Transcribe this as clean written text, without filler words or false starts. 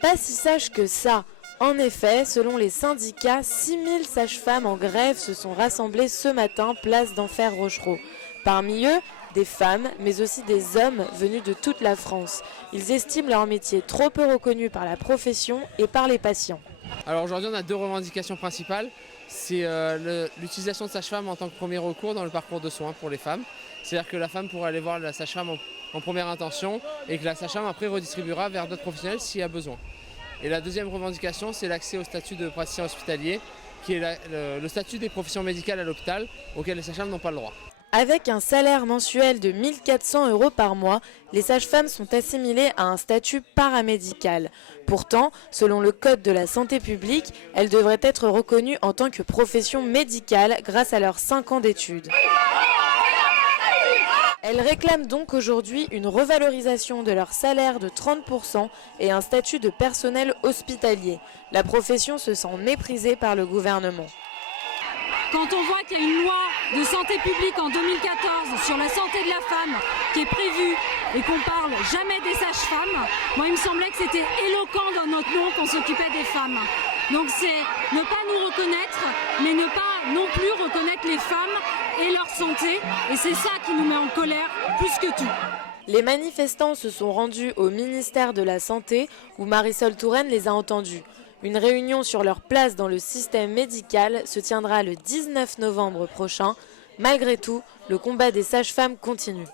Pas si sage que ça. En effet, selon les syndicats, 6000 sages-femmes en grève se sont rassemblées ce matin, place d'Enfer Rochereau. Parmi eux, des femmes, mais aussi des hommes venus de toute la France. Ils estiment leur métier trop peu reconnu par la profession et par les patients. Alors aujourd'hui, on a deux revendications principales. C'est l'utilisation de sage-femme en tant que premier recours dans le parcours de soins pour les femmes. C'est-à-dire que la femme pourra aller voir la sage-femme en première intention et que la sage-femme après redistribuera vers d'autres professionnels s'il y a besoin. Et la deuxième revendication, c'est l'accès au statut de praticien hospitalier, qui est le statut des professions médicales à l'hôpital, auquel les sages-femmes n'ont pas le droit. Avec un salaire mensuel de 1 400 € par mois, les sages-femmes sont assimilées à un statut paramédical. Pourtant, selon le Code de la santé publique, elles devraient être reconnues en tant que profession médicale grâce à leurs 5 ans d'études. Elles réclament donc aujourd'hui une revalorisation de leur salaire de 30% et un statut de personnel hospitalier. La profession se sent méprisée par le gouvernement. Quand on voit qu'il y a une loi de santé publique en 2014 sur la santé de la femme qui est prévue et qu'on parle jamais des sages-femmes, moi il me semblait que c'était éloquent dans notre nom qu'on s'occupait des femmes. Donc c'est ne pas nous reconnaître, mais ne pas non plus reconnaître les femmes et leur santé. Et c'est ça qui nous met en colère plus que tout. Les manifestants se sont rendus au ministère de la Santé où Marisol Touraine les a entendus. Une réunion sur leur place dans le système médical se tiendra le 19 novembre prochain. Malgré tout, le combat des sages-femmes continue.